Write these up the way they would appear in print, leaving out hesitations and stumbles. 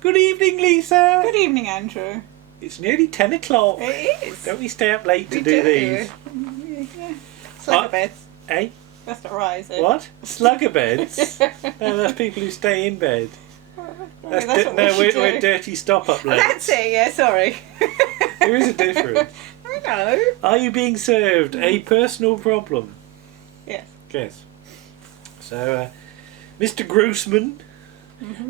Good evening, Lisa. Good evening, Andrew. It's nearly 10 o'clock. It is. Don't we stay up late to We do these? Yeah. Slugger beds. Eh? That's not right, is it? What? Slugger beds? No, that's people who stay in bed. That's what We're dirty stop-up lads. That's it, yeah, sorry. There is a difference. I know. Are you being served a personal problem? Yes. Yes. So, Mr. Grossman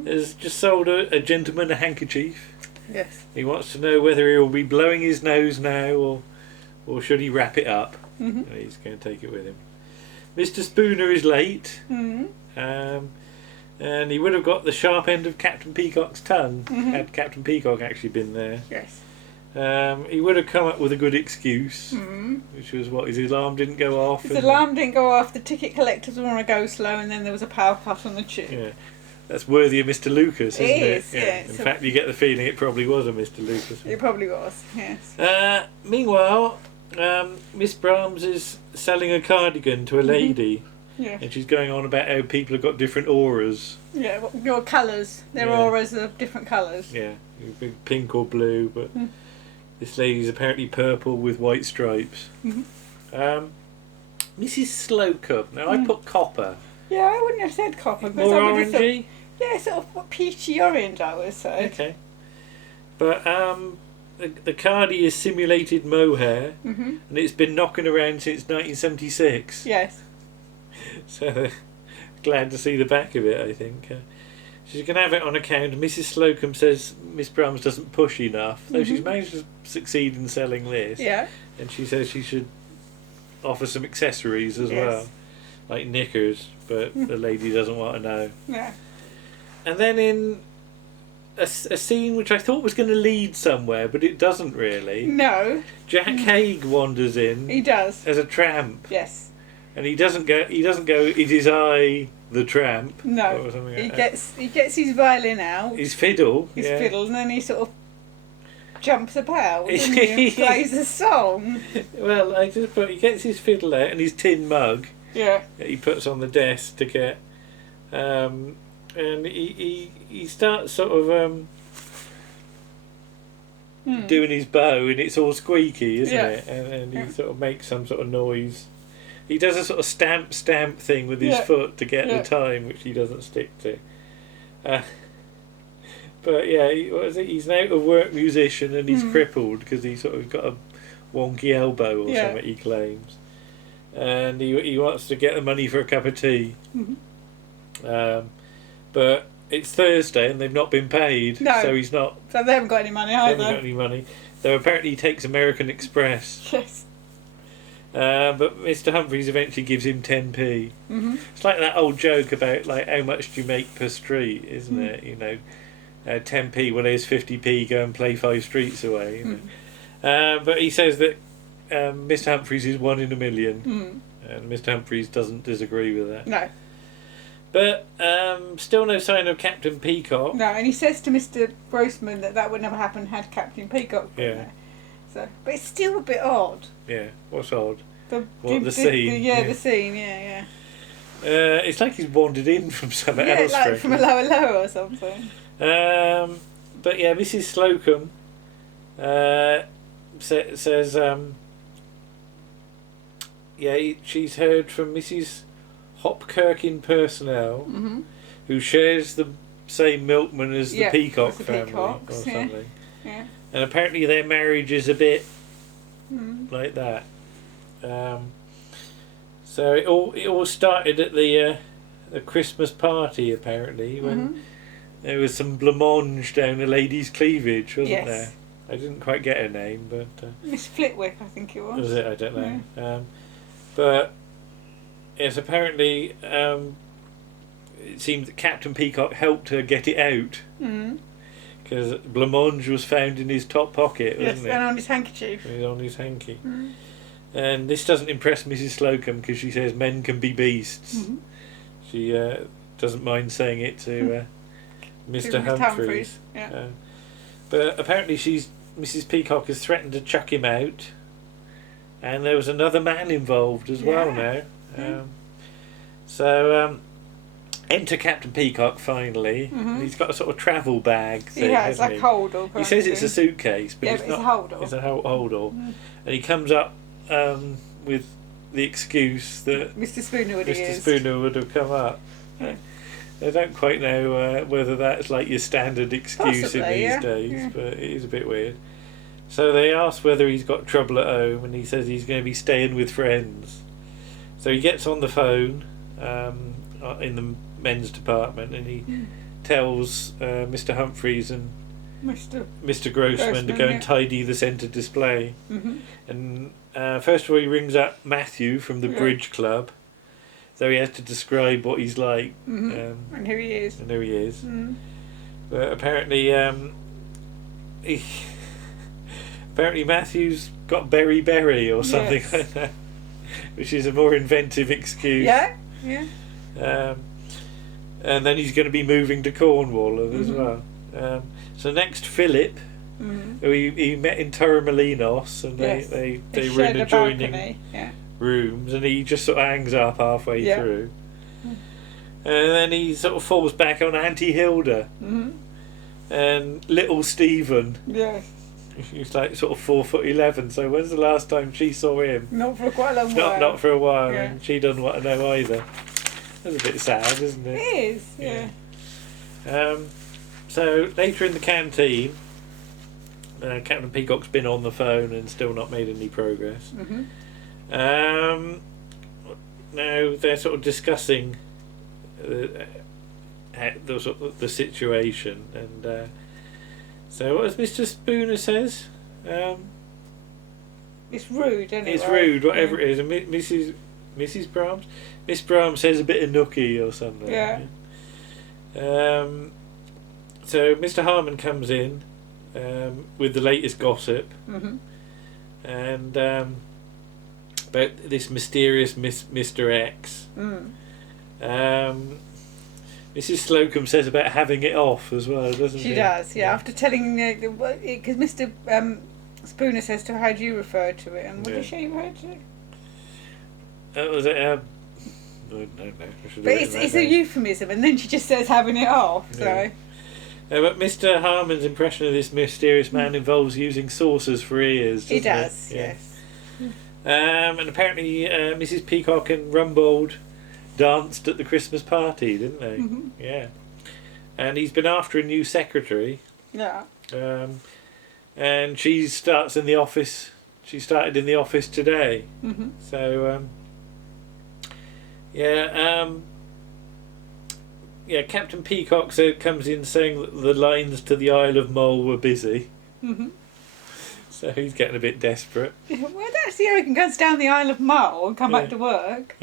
has just sold a gentleman a handkerchief. Yes. He wants to know whether he will be blowing his nose now or should he wrap it up. He's going to take it with him. Mr. Spooner is late. And he would have got the sharp end of Captain Peacock's tongue had Captain Peacock actually been there. Yes. He would have come up with a good excuse, which was what his alarm didn't go off. His alarm didn't go off, the ticket collectors were on a go slow, and then there was a power cut on the tube. Yeah. That's worthy of Mr. Lucas, isn't it? It is, yeah. In fact, you get the feeling it probably was a Mr. Lucas. It probably was, yes. Meanwhile, Miss Brahms is selling a cardigan to a lady. Yeah. And she's going on about how people have got different auras. Yeah, your colours. Their auras are different colours. Yeah, pink or blue, but this lady's apparently purple with white stripes. Mrs. Slocum. Now, I put copper. Yeah, I wouldn't have said copper. More orangey? Yeah, sort of peachy orange, I would say. Okay. But the cardie is simulated mohair, and it's been knocking around since 1976. Yes. So, glad to see the back of it, I think. She's going to have it on account. Mrs. Slocum says Miss Brahms doesn't push enough, though she's managed to succeed in selling this. Yeah. And she says she should offer some accessories as well, like knickers, but the lady doesn't want to know. Yeah. And then in a scene which I thought was going to lead somewhere, but it doesn't really. No. Jack Haig wanders in. He does. As a tramp. Yes. And he doesn't go. Is his eye the tramp? No. Or something like he gets his violin out. His fiddle. His fiddle, and then he sort of jumps about and plays a song. Well, I just put he gets his fiddle out and his tin mug. Yeah. That he puts on the desk to get, and he starts sort of doing his bow, and it's all squeaky, isn't it? And he sort of makes some sort of noise. He does a sort of stamp thing with his foot to get the time, which he doesn't stick to. But yeah, he's an out of work musician, and he's crippled because he's sort of got a wonky elbow or something, he claims. And he wants to get the money for a cup of tea. But it's Thursday and they've not been paid. No. So he's not. So they haven't got any money either. They haven't got any money. Though apparently he takes American Express. Yes. But Mr. Humphries eventually gives him 10p. It's like that old joke about like how much do you make per street, isn't it? You know, 10p. Well, here's 50p. Go and play 5 streets away. You know? But he says that Mr. Humphries is 1 in a million, and Mr. Humphries doesn't disagree with that. No. But still no sign of Captain Peacock. No, and he says to Mr. Grossman that would never happen had Captain Peacock been there. So, but it's still a bit odd. Yeah, what's odd? The scene? The scene, yeah. It's like he's wandered in from somewhere else. Yeah, like from a lower or something. But yeah, Mrs. Slocum says, she's heard from Mrs. Hopkirk personnel, who shares the same milkman as the Peacock family Peacocks, or something. Yeah. And apparently their marriage is a bit like that. So it all started at the Christmas party, apparently, when there was some blancmange down a lady's cleavage, wasn't there? I didn't quite get her name, but Miss Flitwick, I think it was. Was it? I don't know. Yeah. But yes, apparently it seems that Captain Peacock helped her get it out. Because blancmange was found in his top pocket, wasn't it? And on his handkerchief. It was on his hanky. And this doesn't impress Mrs. Slocum because she says men can be beasts. She doesn't mind saying it to Mr. Humphries. Yeah. But apparently Mrs. Peacock has threatened to chuck him out. And there was another man involved as well now. So Enter Captain Peacock finally. He's got a sort of travel bag thing, He has, hasn't like he? hold-all. He says it's a suitcase, but Yeah, it's but it's not. a hold-all. It's a hold-all. And he comes up with the excuse that Mr. Spooner would have Mr. used. Spooner would have come up. Yeah. I don't quite know whether that's like your standard excuse Possibly, in these days, but it is a bit weird. So they ask whether he's got trouble at home, and he says he's going to be staying with friends. So he gets on the phone in the men's department, and he tells Mr. Humphries and Mr. Grossman to go and tidy the centre display. And first of all, he rings up Matthew from the bridge club. So he has to describe what he's like. And who he is. But apparently, apparently Matthew's got berry or something like that, which is a more inventive excuse. Yeah. And then he's going to be moving to Cornwall as well. So next, Philip, who he met in Torremolinos, and they were in adjoining rooms, and he just sort of hangs up halfway through. And then he sort of falls back on Auntie Hilda. And little Stephen. He's like sort of 4'11", so when's the last time she saw him? Not for quite a long while. Not for a while, and she doesn't want to know either. That's a bit sad, isn't it? It is, So later in the canteen, Captain Peacock's been on the phone and still not made any progress. Now they're sort of discussing the situation, and so what does Mr. Spooner says? It's rude, isn't it? It's rude, whatever it is. And Mrs. Brahms? Miss Brahms says a bit of nookie or something. So Mr. Harmon comes in with the latest gossip, and about this mysterious Mr. X. Mrs. Slocum says about having it off as well, doesn't she? She does, after telling because Mr. Spooner says to her, how do you refer to it? And what does she refer to it? Was it I don't know. But it's a euphemism, and then she just says having it off. So. But Mr. Harmon's impression of this mysterious man involves using saucers for ears. He does, it? yes. And apparently Mrs. Peacock and Rumbold danced at the Christmas party, didn't they? Yeah. And he's been after a new secretary. Yeah. And she starts in the office. She started in the office today. So, Captain Peacock comes in saying that the lines to the Isle of Mull were busy. So he's getting a bit desperate. Well, that's the only goes down the Isle of Mull and come back to work.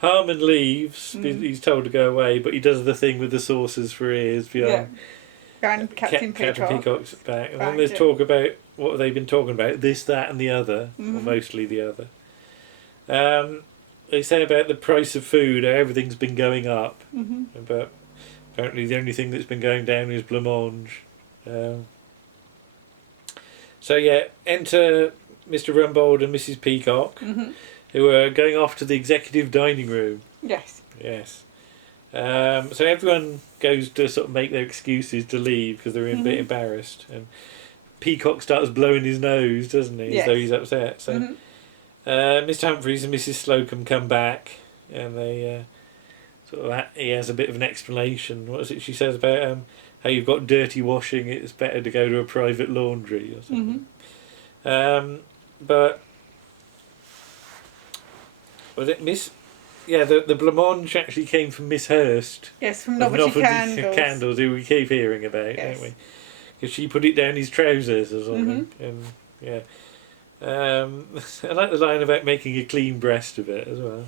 Harmon leaves. He's told to go away, but he does the thing with the saucers for ears behind. And Captain Peacock's back. And then there's talk about what they've been talking about, this, that and the other, or mostly the other. They say about the price of food, how everything's been going up. But apparently the only thing that's been going down is blancmange. Enter Mr. Rumbold and Mrs. Peacock, who are going off to the executive dining room. Yes. So everyone goes to sort of make their excuses to leave because they're a bit embarrassed. And Peacock starts blowing his nose, doesn't he? As though he's upset. So Mr. Humphries and Mrs. Slocum come back, and they he has a bit of an explanation. What is it she says about how you've got dirty washing? It's better to go to a private laundry or something. But was it Miss? Yeah, the blancmange actually came from Miss Hurst. Yes, from Novelty Candles, who we keep hearing about, don't we? Because she put it down his trousers or something. And, I like the line about making a clean breast of it as well.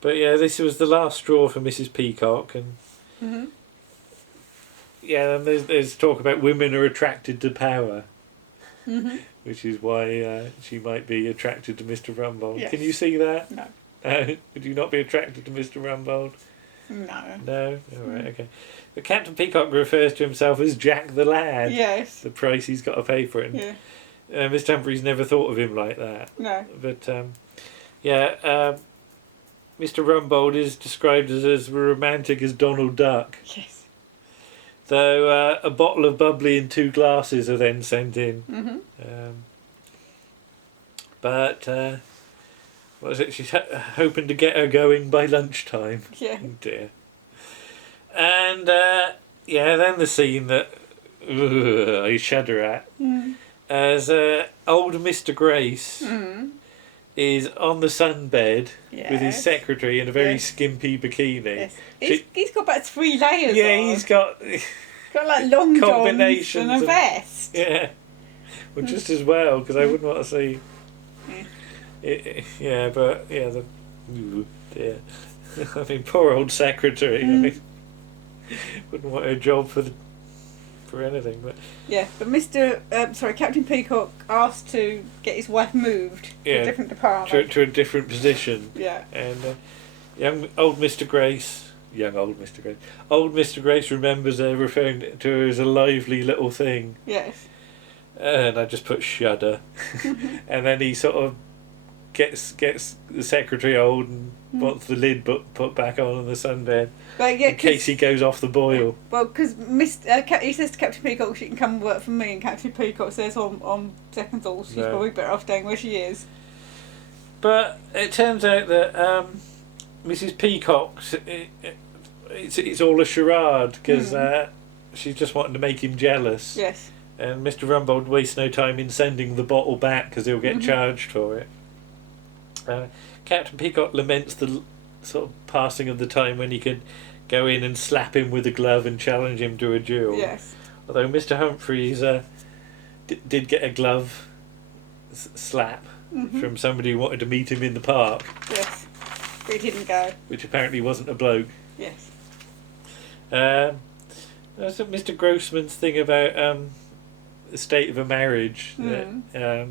But this was the last straw for Mrs. Peacock, and and there's talk about women are attracted to power, which is why she might be attracted to Mr. Rumbold. Yes. Can you see that? No. Would you not be attracted to Mr. Rumbold? No. No? All right, okay. But Captain Peacock refers to himself as Jack the Lad. Yes. The price he's got to pay for it. Mr. Humphries never thought of him like that. No. But, Mr. Rumbold is described as romantic as Donald Duck. Yes. Though a bottle of bubbly and 2 glasses are then sent in. But what was it? She's hoping to get her going by lunchtime. Yeah. Oh dear. And then the scene that I shudder at, as old Mr. Grace is on the sunbed with his secretary in a very skimpy bikini. Yes. He's got about 3 layers. Yeah, on. he's got like long combinations johns and a vest. Yeah, well, just as well, because I wouldn't want to see. Yeah, dear. I mean, poor old secretary. I mean, wouldn't want her job for anything, but Captain Peacock asked to get his wife moved to a different department, to a different position. Yeah, and old Mister Grace remembers her, referring to her as a lively little thing. Yes, and I just put shudder, and then he sort of gets the secretary old and wants the lid put back on the sunbed. In case he goes off the boil. Well, because he says to Captain Peacock she can come and work for me, and Captain Peacock says on second thought she's probably better off staying where she is. But it turns out that Mrs. Peacock, it's all a charade, because she's just wanting to make him jealous. Yes. And Mr. Rumbold wastes no time in sending the bottle back, because he'll get charged for it. Captain Peacock laments the sort of passing of the time when he could go in and slap him with a glove and challenge him to a duel. Yes. Although Mr. Humphries did get a glove slap from somebody who wanted to meet him in the park. Yes. But he didn't go. Which apparently wasn't a bloke. Yes. That's Mr. Grossman's thing about the state of a marriage. That,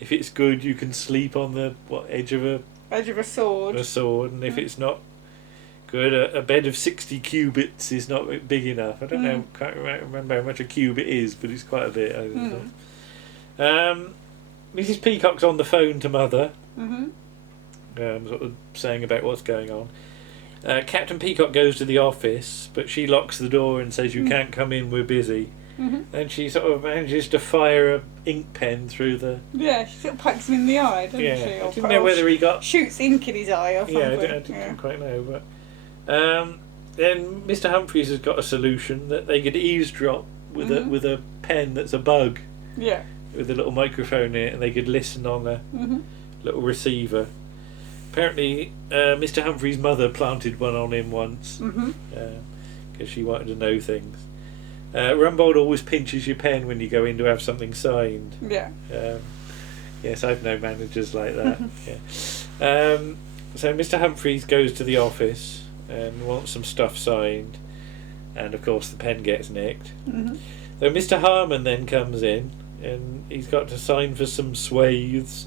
if it's good, you can sleep on the edge of a sword. And if it's not good, a bed of 60 cubits is not big enough. I don't know, can't remember how much a cubit is, but it's quite a bit. Mrs. Peacock's on the phone to Mother, sort of saying about what's going on. Captain Peacock goes to the office, but she locks the door and says, "You can't come in, we're busy." And she sort of manages to fire a ink pen through the... Yeah, she sort of pokes him in the eye, doesn't she? I didn't know whether he got... Shoots ink in his eye or something. Yeah, I didn't quite know, but... then Mr. Humphries has got a solution that they could eavesdrop with a pen that's a bug. Yeah. With a little microphone in it, and they could listen on a little receiver. Apparently, Mr. Humphries' mother planted one on him once, because she wanted to know things. Rumbold always pinches your pen when you go in to have something signed. Yeah. Yes, I've known managers like that. So Mr. Humphries goes to the office and wants some stuff signed, and of course the pen gets nicked. So Mr. Harmon then comes in, and he's got to sign for some swathes,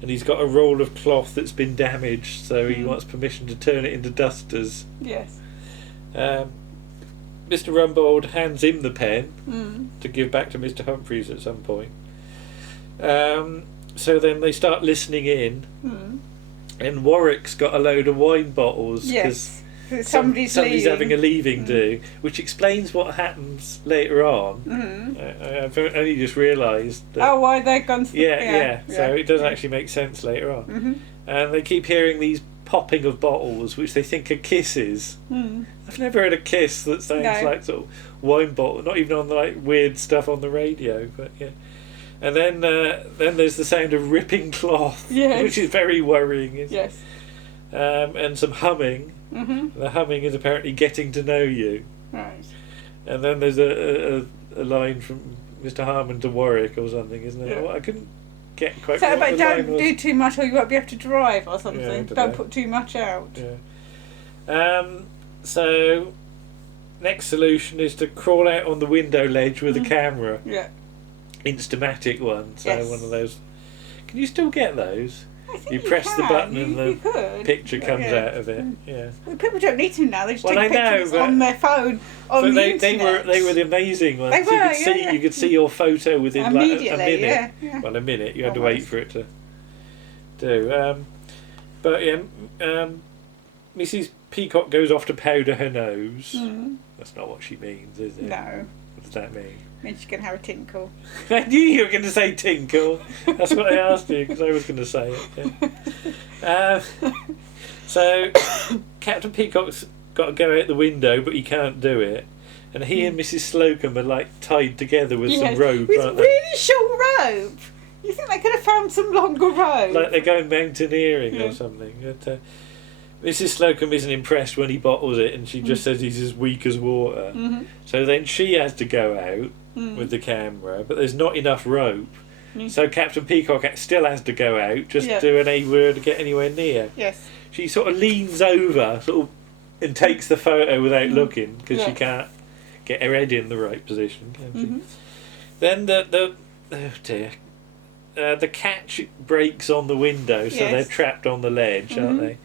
and he's got a roll of cloth that's been damaged, so he wants permission to turn it into dusters. Yes. Mr. Rumbold hands him the pen to give back to Mr. Humphries at some point. So then they start listening in, and Warwick's got a load of wine bottles because somebody's having a leaving do, which explains what happens later on. I've only just realised that. Oh, why they've gone? Yeah. So it does actually make sense later on. And they keep hearing these popping of bottles, which they think are kisses. I've never heard a kiss that sounds like sort of wine bottle, not even on the weird stuff on the radio. But yeah. And then there's the sound of ripping cloth, which is very worrying. Yes. And some humming. The humming is apparently getting to know you. Right. And then there's a line from Mr. Harmon to Warwick or something, isn't it? Well, I couldn't get quite. So about don't do too much, or you won't be able to drive, or something. Yeah, don't put too much out. Yeah. So next solution is to crawl out on the window ledge with a camera. Yeah. Instamatic one. So one of those. Can you still get those? I think you press the button and the picture comes out of it. Yeah. Well, people don't need to now. They just take pictures but on their phone on the internet. They were the amazing ones. They were, you could see your photo within a minute. Yeah. Well, a minute. You had to wait for it to do. But Mrs. Peacock goes off to powder her nose. That's not what she means, is it? No. What does that mean? Means she's going to have a tinkle. I knew you were going to say tinkle. That's what I asked you, because I was going to say it. Yeah. So Captain Peacock's got to go out the window, but he can't do it. And he and Mrs. Slocum are like tied together with some rope, with aren't they? really short rope. You think they could have found some longer rope? Like they're going mountaineering or something. But, Mrs. Slocum isn't impressed when he bottles it, and she just says he's as weak as water. So then she has to go out with the camera, but there's not enough rope. So Captain Peacock still has to go out, just to enable her to get anywhere near. Yes. She sort of leans over, and takes the photo without looking, because she can't get her head in the right position, can she? Then the catch breaks on the window, so they're trapped on the ledge, aren't they?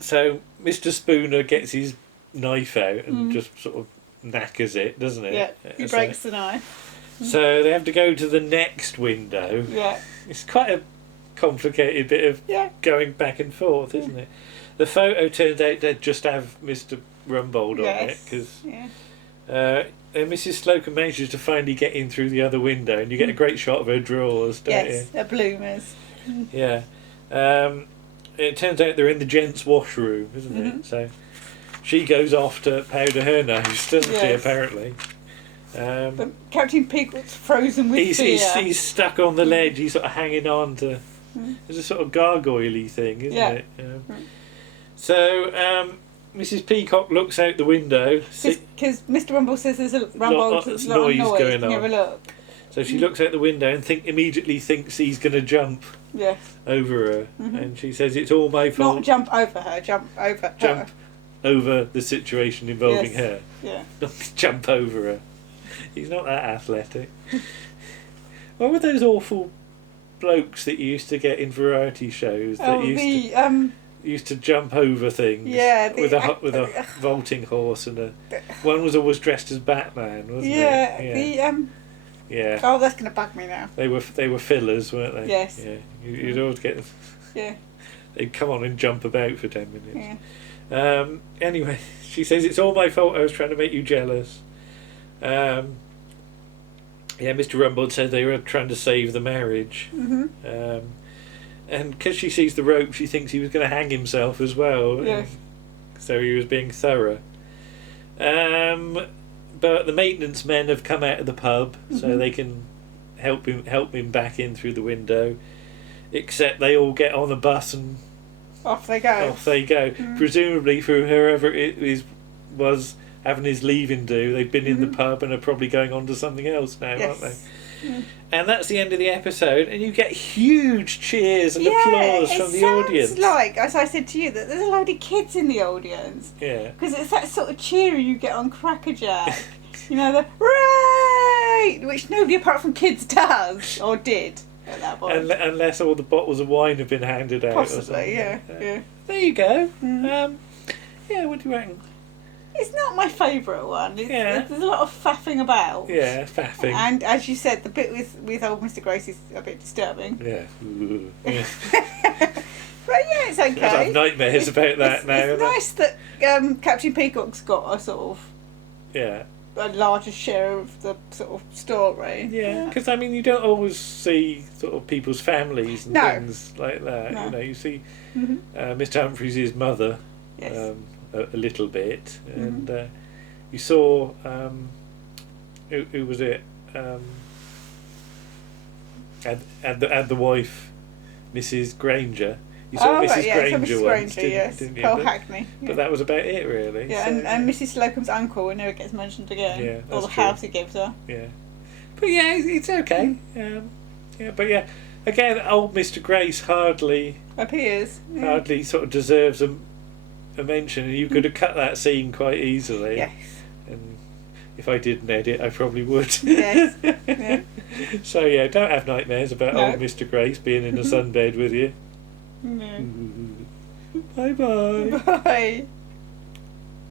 So Mr. Spooner gets his knife out and just sort of knackers it, doesn't it? Yeah, he breaks the knife. So they have to go to the next window. Yeah. It's quite a complicated bit of going back and forth, isn't it? The photo turns out to just have Mr. Rumbold on it, because Mrs. Slocum manages to finally get in through the other window, and you get a great shot of her drawers, don't you? Yes, her bloomers. Yeah. It turns out they're in the gents' washroom, isn't it? So she goes off to powder her nose, doesn't she, apparently? But Captain Peacock's frozen with fear. He's stuck on the ledge, he's sort of hanging on to... It's a sort of gargoyle-y thing, isn't it? So, Mrs. Peacock looks out the window. Because Mr. Rumble says there's a lot of noise going on. Have a look. So she looks out the window and immediately thinks he's going to jump over her. And she says, it's all my fault. Not jump over her, jump over her. Jump over the situation involving her. Yeah. Not jump over her. He's not that athletic. What were those awful blokes that you used to get in variety shows that used to jump over things? Yeah, with a vaulting horse, and one was always dressed as Batman, wasn't it? Yeah. Oh, that's going to bug me now. They were fillers, weren't they? Yes. Yeah. You'd always get. Yeah. They'd come on and jump about for 10 minutes. Yeah. Anyway, she says, it's all my fault. I was trying to make you jealous. Mr. Rumbold said they were trying to save the marriage. And because she sees the rope, she thinks he was going to hang himself as well. Yes. So he was being thorough. But the maintenance men have come out of the pub, so they can help him back in through the window. Except they all get on a bus and off they go. Presumably for whoever it was having his leaving do. They've been in the pub and are probably going on to something else now, aren't they? And that's the end of the episode, and you get huge cheers and applause from the audience. It sounds like, as I said to you, that there's a load of kids in the audience. Yeah. Because it's that sort of cheer you get on Crackerjack. You know, the hooray! Which nobody apart from kids does, or did at that point. Unless all the bottles of wine have been handed out. Possibly, yeah. There you go. What do you reckon? It's not my favourite one. There's a lot of faffing about. Yeah, faffing. And as you said, the bit with old Mr. Grace is a bit disturbing. Yeah. But yeah, it's okay. I have nightmares about that now. It's nice that Captain Peacock's got a sort of a larger share of the sort of story. Yeah, because I mean, you don't always see sort of people's families and things like that. No. You know, you see Mr. Humphries' mother. Yes. A little bit, and you saw who was it? And the wife, Mrs. Granger. You saw Mrs. Granger once, didn't you? Paul Hackney. Yeah. But that was about it, really. Yeah, so, and Mrs. Slocum's uncle, who never gets mentioned again. Yeah, or the house he gives her. Yeah, but yeah, it's okay. But yeah, again, old Mr. Grace hardly appears. Yeah. Hardly sort of deserves a mention, and you could have cut that scene quite easily. Yes. And if I did an edit, I probably would. Yes. Yeah. So yeah, don't have nightmares about old Mr. Grace being in a sunbed with you. No. Bye bye. Bye.